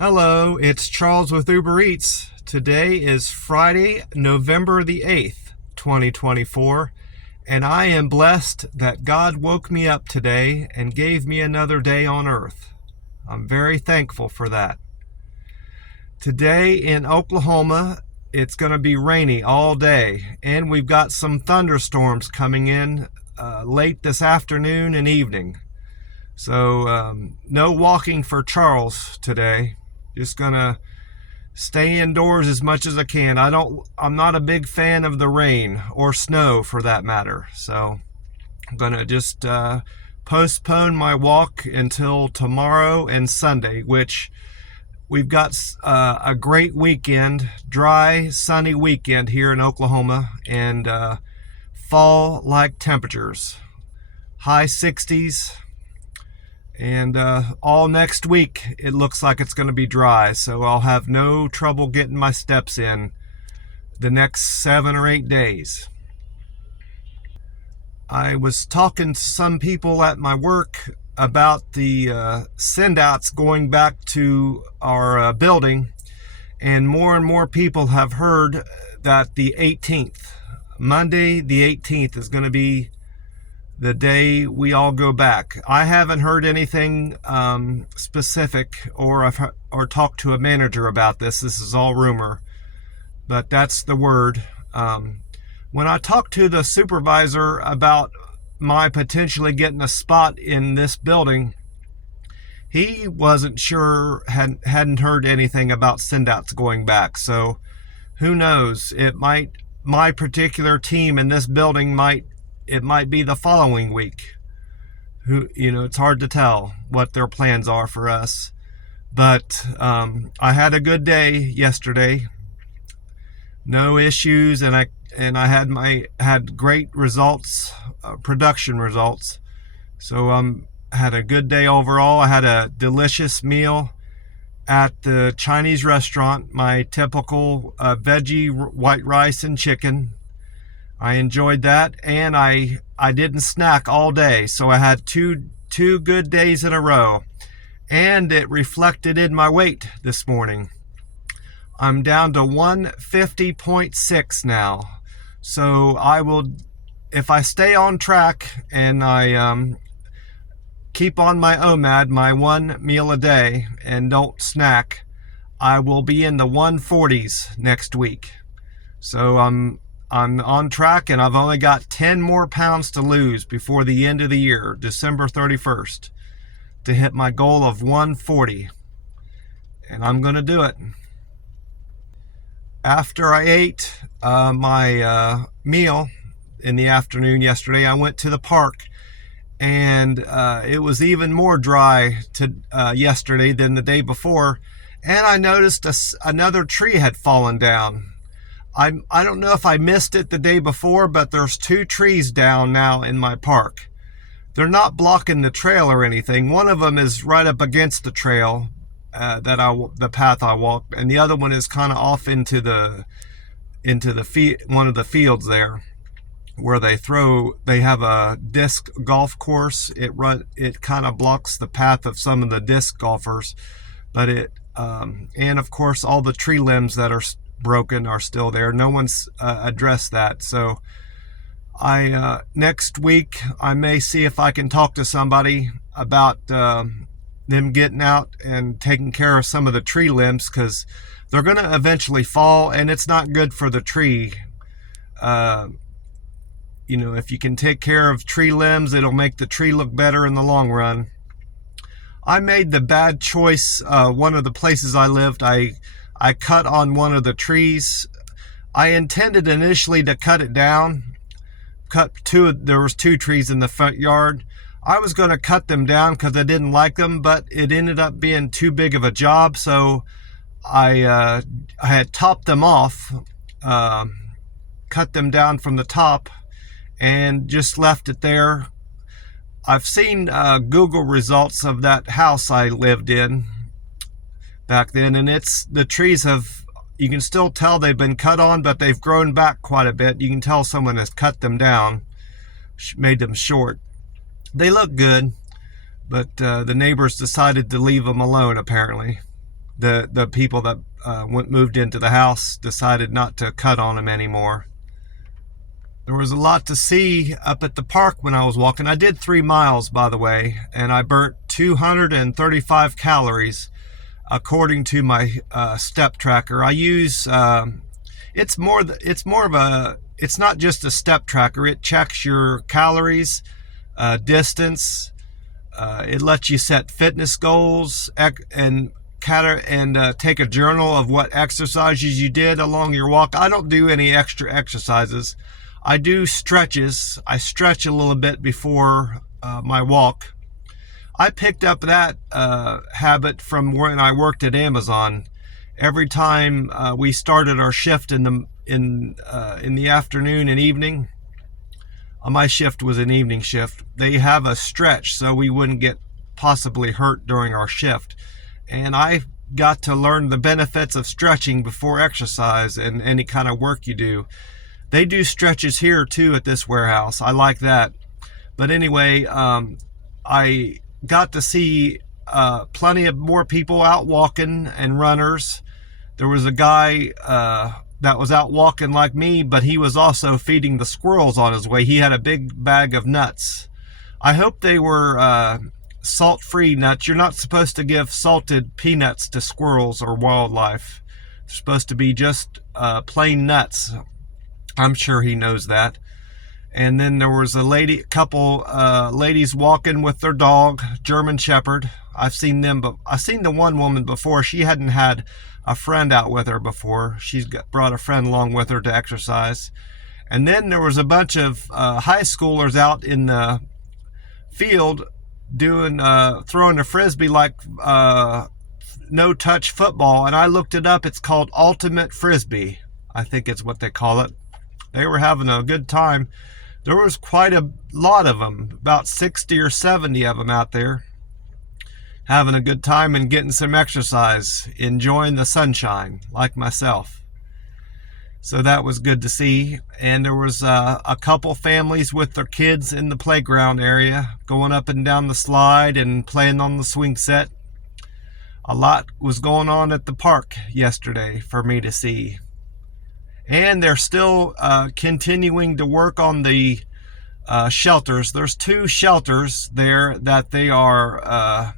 Hello, it's Charles with Uber Eats. Today is Friday, November the 8th, 2024, and I am blessed that God woke me up today and gave me another day on earth. I'm very thankful for that. Today in Oklahoma, it's going to be rainy all day, and we've got some thunderstorms coming in late this afternoon and evening. So no walking for Charles today. Just gonna stay indoors as much as I can. I'm not a big fan of the rain or snow for that matter. So I'm gonna just postpone my walk until tomorrow and Sunday, which we've got a great weekend, dry, sunny weekend here in Oklahoma, and fall-like temperatures, high 60s. And all next week, it looks like it's going to be dry, so I'll have no trouble getting my steps in the next 7 or 8 days. I was talking to some people at my work about the send-outs going back to our building, and more people have heard that the 18th, Monday the 18th, is going to be the day we all go back. I haven't heard anything specific or talked to a manager about this. This is all rumor, but that's the word. When I talked to the supervisor about my potentially getting a spot in this building, he wasn't sure, hadn't heard anything about send-outs going back. So who knows? My particular team in this building it might be the following week. It's hard to tell what their plans are for us. But I had a good day yesterday. No issues, and I had great results, production results. So had a good day overall. I had a delicious meal at the Chinese restaurant, my typical veggie white rice and chicken. I enjoyed that, and I didn't snack all day, so I had two good days in a row, and it reflected in my weight this morning. I'm down to 150.6 now, so if I stay on track and I keep on my OMAD, my one meal a day, and don't snack, I will be in the 140s next week. So I'm on track, and I've only got 10 more pounds to lose before the end of the year, December 31st, to hit my goal of 140. And I'm going to do it. After I ate my meal in the afternoon yesterday, I went to the park, and it was even more dry yesterday than the day before, and I noticed another tree had fallen down. I don't know if I missed it the day before, but there's 2 trees down now in my park. They're not blocking the trail or anything. One of them is right up against the trail, the path I walk, and the other one is kind of off into the one of the fields there, where they have a disc golf course. It kind of blocks the path of some of the disc golfers, but and of course all the tree limbs that are broken are still there. No one's addressed that. So next week I may see if I can talk to somebody about them getting out and taking care of some of the tree limbs, because they're going to eventually fall, and it's not good for the tree. If you can take care of tree limbs, it'll make the tree look better in the long run. I made the bad choice. One of the places I lived, I cut on one of the trees. I intended initially to cut it down. There was 2 trees in the front yard. I was going to cut them down because I didn't like them, but it ended up being too big of a job, so I had topped them off, cut them down from the top, and just left it there. I've seen Google results of that house I lived in back then, and the trees you can still tell they've been cut on, but they've grown back quite a bit. You can tell someone has cut them down, made them short. They look good, but the neighbors decided to leave them alone apparently. The people that moved into the house decided not to cut on them anymore. There was a lot to see up at the park when I was walking. I did 3 miles, by the way, and I burnt 235 calories according to my step tracker. I use it's not just a step tracker. It checks your calories, distance. It lets you set fitness goals and take a journal of what exercises you did along your walk. I don't do any extra exercises. I do stretches. I stretch a little bit before my walk. I picked up that habit from when I worked at Amazon. Every time we started our shift in the afternoon and evening, my shift was an evening shift. They have a stretch so we wouldn't get possibly hurt during our shift. And I got to learn the benefits of stretching before exercise and any kind of work you do. They do stretches here too at this warehouse. I like that. But anyway, I got to see plenty of more people out walking and runners. There was a guy that was out walking like me, but he was also feeding the squirrels on his way. He had a big bag of nuts. I hope they were salt-free nuts. You're not supposed to give salted peanuts to squirrels or wildlife. They're supposed to be just plain nuts. I'm sure he knows that. And then there was a couple ladies walking with their dog, German Shepherd. I've seen the one woman before. She hadn't had a friend out with her before. She's brought a friend along with her to exercise. And then there was a bunch of high schoolers out in the field doing throwing a frisbee like no-touch football. And I looked it up. It's called Ultimate Frisbee. I think it's what they call it. They were having a good time. There was quite a lot of them, about 60 or 70 of them out there, having a good time and getting some exercise, enjoying the sunshine, like myself. So that was good to see. And there was a couple families with their kids in the playground area, going up and down the slide and playing on the swing set. A lot was going on at the park yesterday for me to see. And they're still continuing to work on the shelters. There's 2 shelters there that they are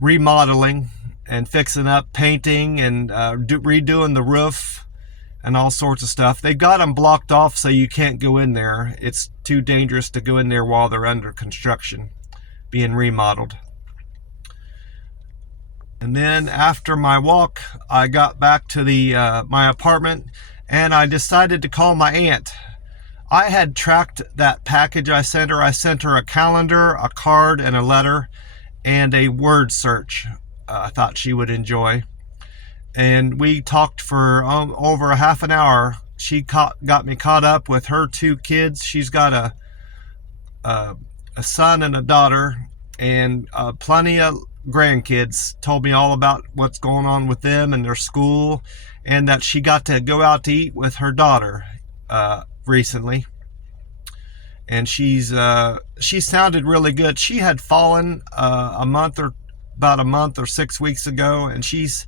remodeling and fixing up, painting and redoing the roof and all sorts of stuff. They got them blocked off so you can't go in there. It's too dangerous to go in there while they're under construction, being remodeled. And then after my walk, I got back to my apartment and I decided to call my aunt. I had tracked that package I sent her. I sent her a calendar, a card, and a letter, and a word search I thought she would enjoy. And we talked for over a half an hour. She got me caught up with her 2 kids. She's got a son and a daughter, and plenty of grandkids. Told me all about what's going on with them and their school, and that she got to go out to eat with her daughter recently. And she sounded really good. She had fallen about a month or 6 weeks ago, and she's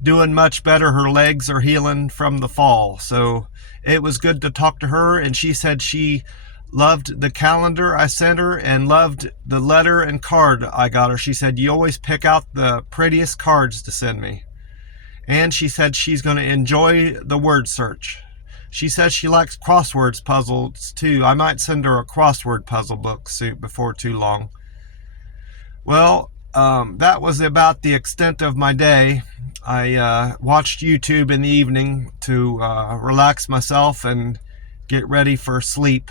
doing much better. Her legs are healing from the fall. So it was good to talk to her, and she said she loved the calendar I sent her and loved the letter and card I got her. She said, "You always pick out the prettiest cards to send me." And she said she's going to enjoy the word search. She says she likes crosswords puzzles too. I might send her a crossword puzzle book soon, before too long. Well, that was about the extent of my day. I watched YouTube in the evening to relax myself and get ready for sleep.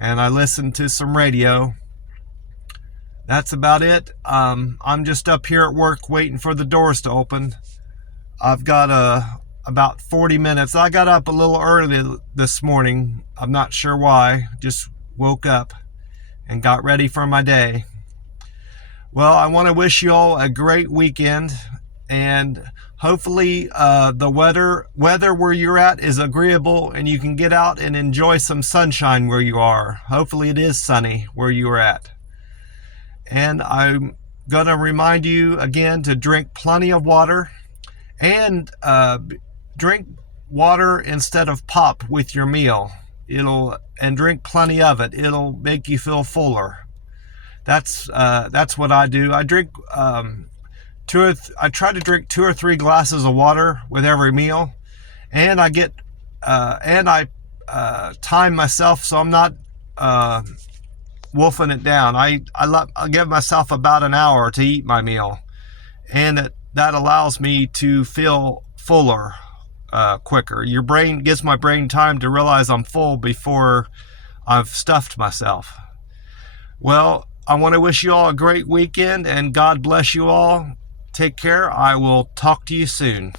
And I listened to some radio. That's about it. I'm just up here at work waiting for the doors to open. I've got about 40 minutes. I got up a little early this morning. I'm not sure why. Just woke up and got ready for my day. Well, I want to wish you all a great weekend, and hopefully the weather where you're at is agreeable and you can get out and enjoy some sunshine where you are. Hopefully it is sunny where you're at. And I'm Gonna remind you again to drink plenty of water, and drink water instead of pop with your meal. And drink plenty of it. It'll make you feel fuller. That's what I do. I drink I try to drink 2 or 3 glasses of water with every meal, and I time myself so I'm not wolfing it down. I give myself about an hour to eat my meal, and that allows me to feel fuller quicker. Your brain gives my brain time to realize I'm full before I've stuffed myself. Well, I want to wish you all a great weekend, and God bless you all. Take care. I will talk to you soon.